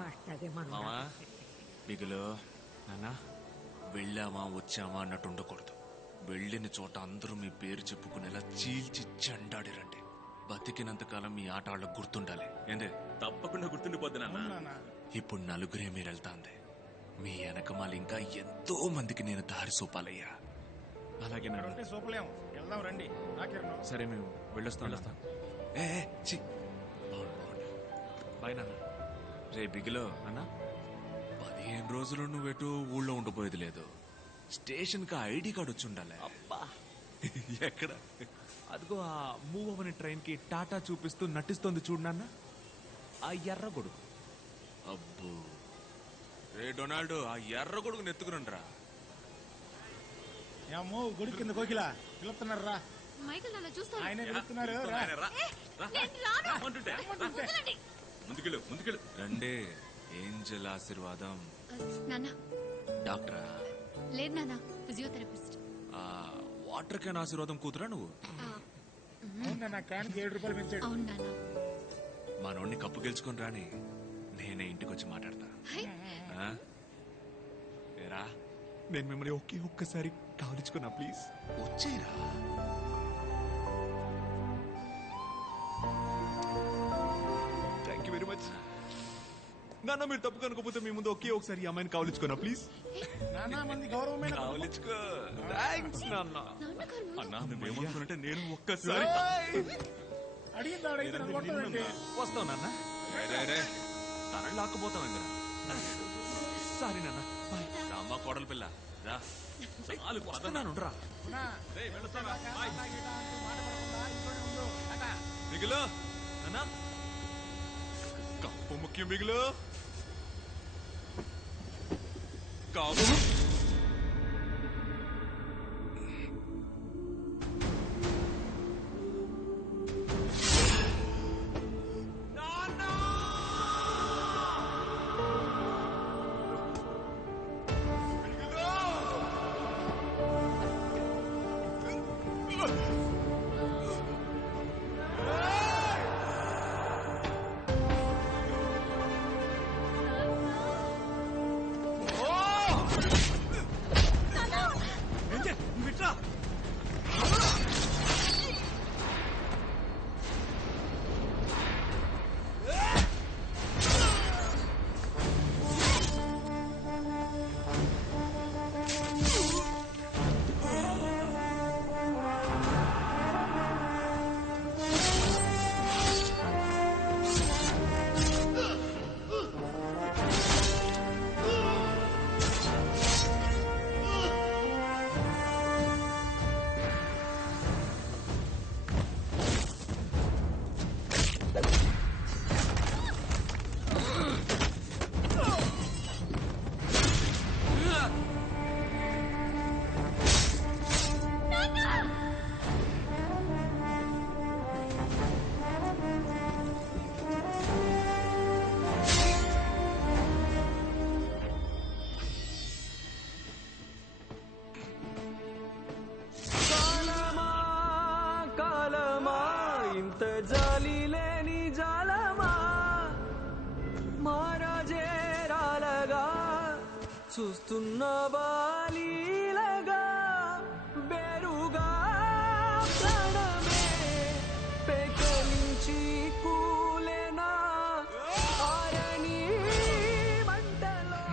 మామా బిగులు నాన్న వెళ్ళామా వచ్చామా అన్నట్టు ఉండకూడదు. వెళ్ళిన చోట అందరూ మీ పేరు చెప్పుకునేలా చీల్చి చెండాడిరండి. బతికినంతకాలం మీ ఆట వాళ్ళకు గుర్తుండాలి. ఏంటే? తప్పకుండా గుర్తుండిపోద్ది నాన్న. ఇప్పుడు నలుగురే మీరు వెళ్తాంది. మీ వెనకమాల ఇంకా ఎంతో మందికి నేను దారి సూపాలయ్యా. అలాగే సూపలేము, వెళ్దాం రండి. సరే మేము వెళ్ళొస్తాం. బాయ్ నాన్న. రే బిగిలో అన్న, 15 రోజులు నువ్వెటు ఊళ్ళో ఉండిపోయేది లేదు. స్టేషన్ కి ఐడి కార్డు వచ్చి ఉండాలి. అబ్బా ఎక్కడ? అదిగో ఆ మూవ్ అవని ట్రైన్ కి టాటా చూపిస్తూ నటిస్తోంది చూడు నాన్న, ఆ ఎర్ర గొడుగు. అబ్బో రే డొనాల్డ్, ఆ ఎర్ర గొడుగు నెత్తుకురండ్రా. గుడి కింద కోకిలా పిలుస్తున్నారా? మైకల్ నాన్న చూస్తారు. ఆయన పిలుస్తున్నారు. ముందుకెళ్ళు. రండి. ఏంజల్ ఆశీర్వాదం. నాన్న డాక్టరా? లేదు నాన్న, ఫిజియోథెరపిస్ట్. వాటర్ క్యాన్ ఆశీర్వాదం కూతురా నువ్వు? క్యాన్కి 7 రూపాయలు పెంచాడు. అవును నాన్న. మనోడిని కప్పు గెలుచుకొని రాని, నేనే ఇంటికి వచ్చి మాట్లాడతా. ఏరా, నేను మిమ్మల్ని ఒక్కసారి కావలించుకున్నా, ప్లీజ్ వచ్చేరా. థ్యాంక్ యూ వెరీ మచ్ నాన్న. మీరు తప్పు కనుకోపోతే మీ ముందు ఒకసారి అమ్మాయిని కావలించుకున్నా, ప్లీజ్. కావలించుకో. థ్యాంక్స్ నాన్న. అన్నా నువ్వేమనుకున్నట్టే నేను ఒక్కసారి వస్తావు నాన్న. తనని లాక్కుపోతావు ఇంద్ర. సారీ నాన్న. రామ్మా కోడలు పిల్ల రా. చాలు వస్తున్నాను రా. మిగులు నాన్న, కప్పు ముఖ్యం మిగులు. కావు జాలి లేని జాలమా, మారాజే రాలగా చూస్తున్న బాలీలగా, బేరుగా ప్రాణమే పెకలించి కూలెనా ఆరని మంటలో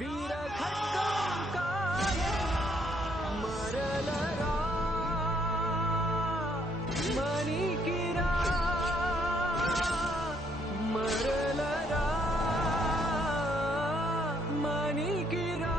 వీర ఖడ్గం కాయనా మరలరా మణికిరా మరలరా మణికిరా.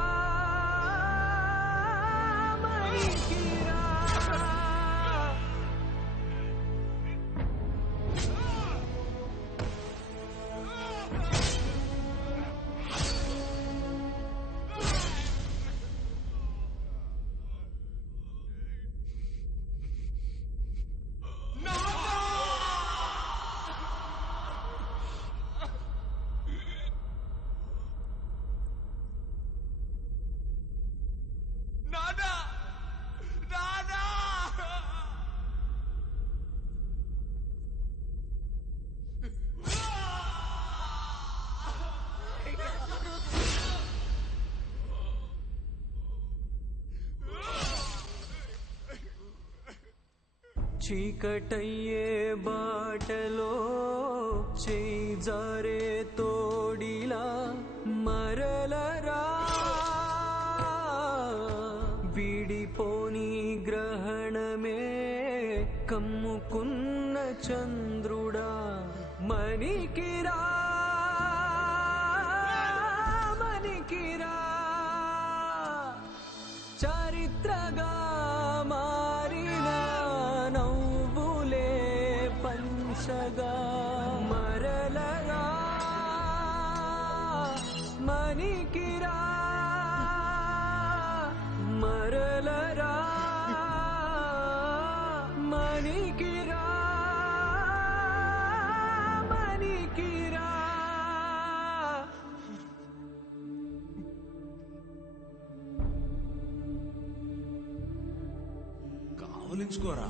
చీకటయ్యే బాటలో చేయి జారే తోడిలా మరలరా విడిపోని గ్రహణమే కమ్ముకున్న చంద్రుడా మణికిరా మణికిరా చరిత్రగా మారిన నవ్వులే పంచగా మరలరా మణికిరా మరలరా మణికిరా మణికిరా కావలించుకోరా.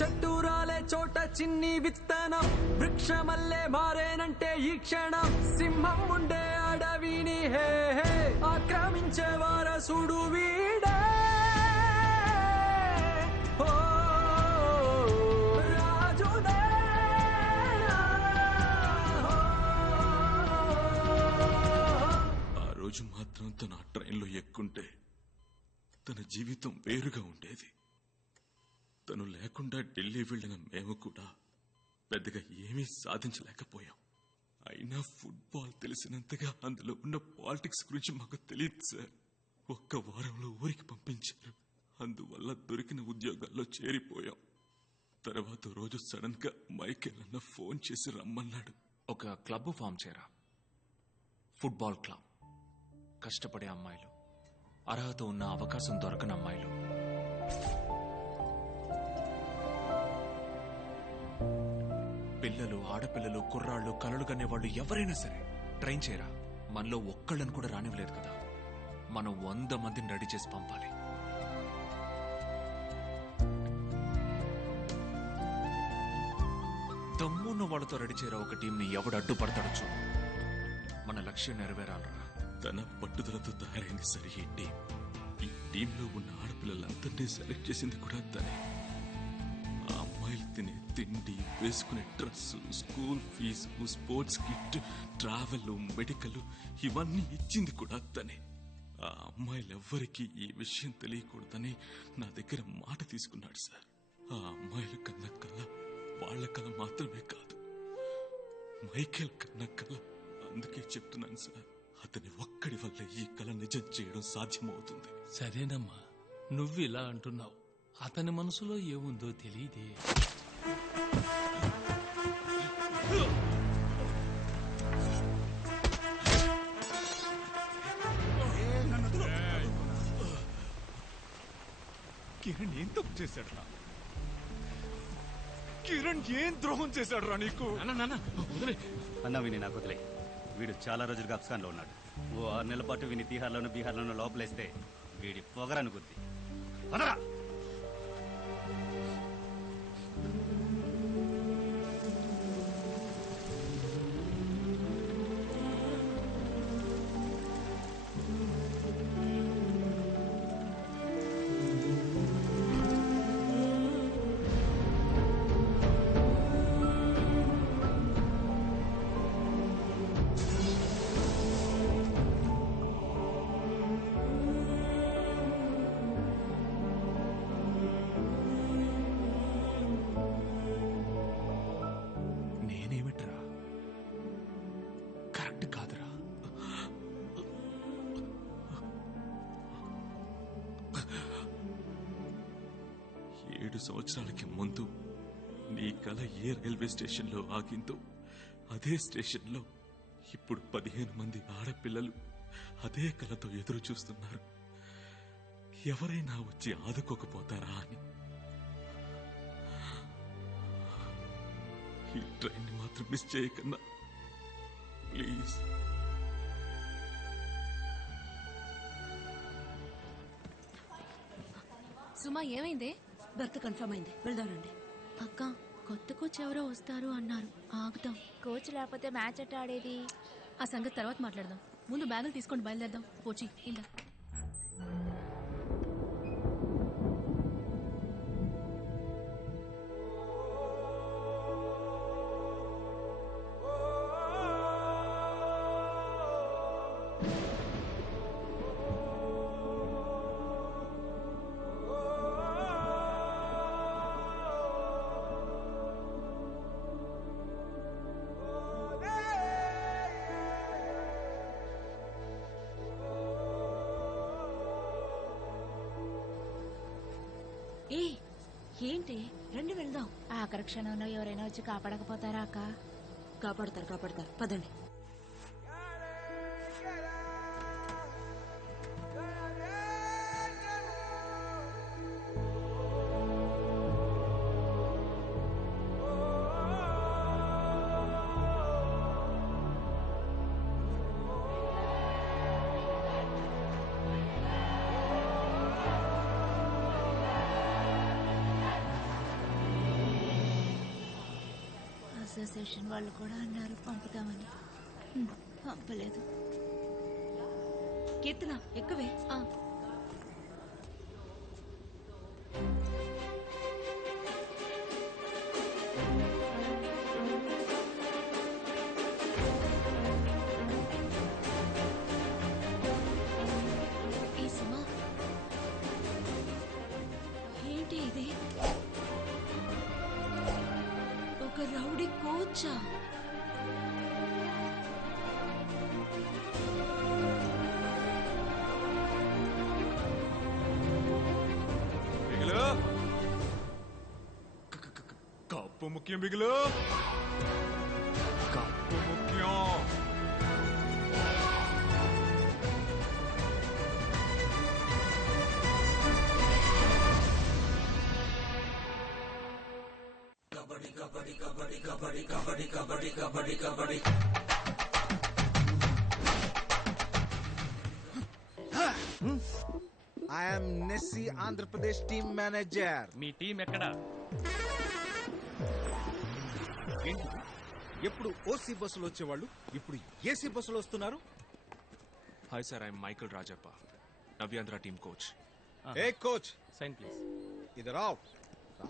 చట్టూరాలే చోట చిన్ని విత్తనం వృక్షమల్లే మారేనంటే ఈ క్షణం సింహం ఉండే అడవిని హే హే ఆక్రమించే వారసుడు వీడే ఓ రాజుదే ఆ రోజు మాత్రం తన ఆ ట్రైన్లో ఎక్కుంటే తన జీవితం వేరుగా ఉండేది. తను లేకుండా ఢిల్లీ వెళ్ళిన మేము కూడా పెద్దగా ఏమీ సాధించలేకపోయాం. అయినా ఫుట్బాల్ తెలిసినంతగా అందులో ఉన్న పాలిటిక్స్ గురించి మాకు తెలియదు సార్. ఒక్క వారంలో ఊరికి పంపించారు. అందువల్ల దొరికిన ఉద్యోగాల్లో చేరిపోయాం. తర్వాత రోజు సడన్ గా మైకేల్ అన్న ఫోన్ చేసి రమ్మన్నాడు. ఒక క్లబ్ ఫామ్ చేయరా, ఫుట్బాల్ క్లబ్. కష్టపడే అమ్మాయిలు, అర్హత ఉన్న అవకాశం దొరకని అమ్మాయిలు, పిల్లలు, ఆడపిల్లలు, కుర్రాళ్ళు, కలలు కనేవాళ్ళు ఎవరైనా సరే ట్రైన్ చేయరా. మనలో ఒక్కళ్ళని కూడా రానివ్వలేదు కదా. మనం 100 మందిని రెడీ చేసి పంపాలి. దమ్మున్న వాళ్ళతో రెడీ చేయరా ఒక టీంని. ఎవడు అడ్డుపడతాడో చూడు. మన లక్ష్యం నెరవేరాలరా. తన పట్టుదలతో తయారైంది సరే ఈ టీం. ఈ టీంలో ఉన్న ఆడపిల్లలందరినీ సెలెక్ట్ చేసింది కూడా తనే. ఆ అమ్మాయిలు తినే తిండి, వేసుకునే dress, school fees, sports kit, travel, medical ఇవన్నీ ఇచ్చింది కూడా తనే. ఆ అమ్మాయిలెవ్వరికీ ఈ విషయం తెలియకూడదని నా దగ్గర మాట తీసుకున్నాడు సార్. ఆ అమ్మాయిలు కన్న కళ వాళ్ళ కళ మాత్రమే కాదు, మైకేల్ కన్న కళ. అందుకే చెప్తున్నాను సార్, అతని ఒక్కడి వల్ల ఈ కళ నిజం చేయడం సాధ్యమవుతుంది. సరేనమ్మా, నువ్వు ఇలా అంటున్నావు. అతని మనసులో ఏముందో తెలియదే. కిరణ్ ఏం తప్పు చేశాడు రా? కిరణ్ ఏం ద్రోహం చేశాడు రా నీకు? అన్న విని నాకు వదిలే. వీడు చాలా రోజులుగా అఫ్ఘాన్లో ఉన్నాడు. ఓ 6 నెలల పాటు విని బీహార్లోనూ లోపలేస్తే వీడి పొగరనుకుంది. వదరా. 7 సంవత్సరాలకి ముందు నీ కల ఏ రైల్వే స్టేషన్లో ఆగిందో అదే స్టేషన్లో ఇప్పుడు 15 మంది ఆడపిల్లలు అదే కలతో ఎదురు చూస్తున్నారు. ఎవరైనా వచ్చి ఆదుకోకపోతారా అని. ఈ ట్రైన్ని మాత్రం మిస్ చేయకన్నా ప్లీజ్. సుమా ఏమైందే? బర్త్ కన్ఫర్మ్ అయింది, వెళ్దామండి. అక్క కొత్త కోచ్ ఎవరో వస్తారు అన్నారు, ఆగుతాం. కోచ్ లేకపోతే మ్యాచ్ ఎట్ట ఆడేది? ఆ సంగతి తర్వాత మాట్లాడదాం. ముందు బ్యాగులు తీసుకొని బయలుదేరదాం. పోచి ఇలా ఏ ఏంటి, రండి వెళ్దాం. ఆఖరి క్షణంలో ఎవరైనా వచ్చి కాపాడకపోతారా అక్క? కాపాడతారు, పదండి. అసోసియేషన్ వాళ్ళు కూడా అన్నారు పంపుతామని, పంపలేదు. కీర్తన ఎక్కువే. ఈ సుమా ఏంటి ఇది? ఒక రౌడీ కోచా? బిగులు కప్పు ముఖ్యం, బిగులు కప్పు ముఖ్యం. I'm Nessie, Andhra Pradesh team manager. మీ టీం ఎక్కడా? ఎప్పుడు ఓసీ బస్సులు వచ్చేవాళ్ళు ఇప్పుడు ఏసీ బస్సులు వస్తున్నారు. Hi sir, I'm Michael Rajappa, Navyandhra team coach. ఏ కోచ్, సైన్ ప్లీజ్. ఇదర్ ఆవ్.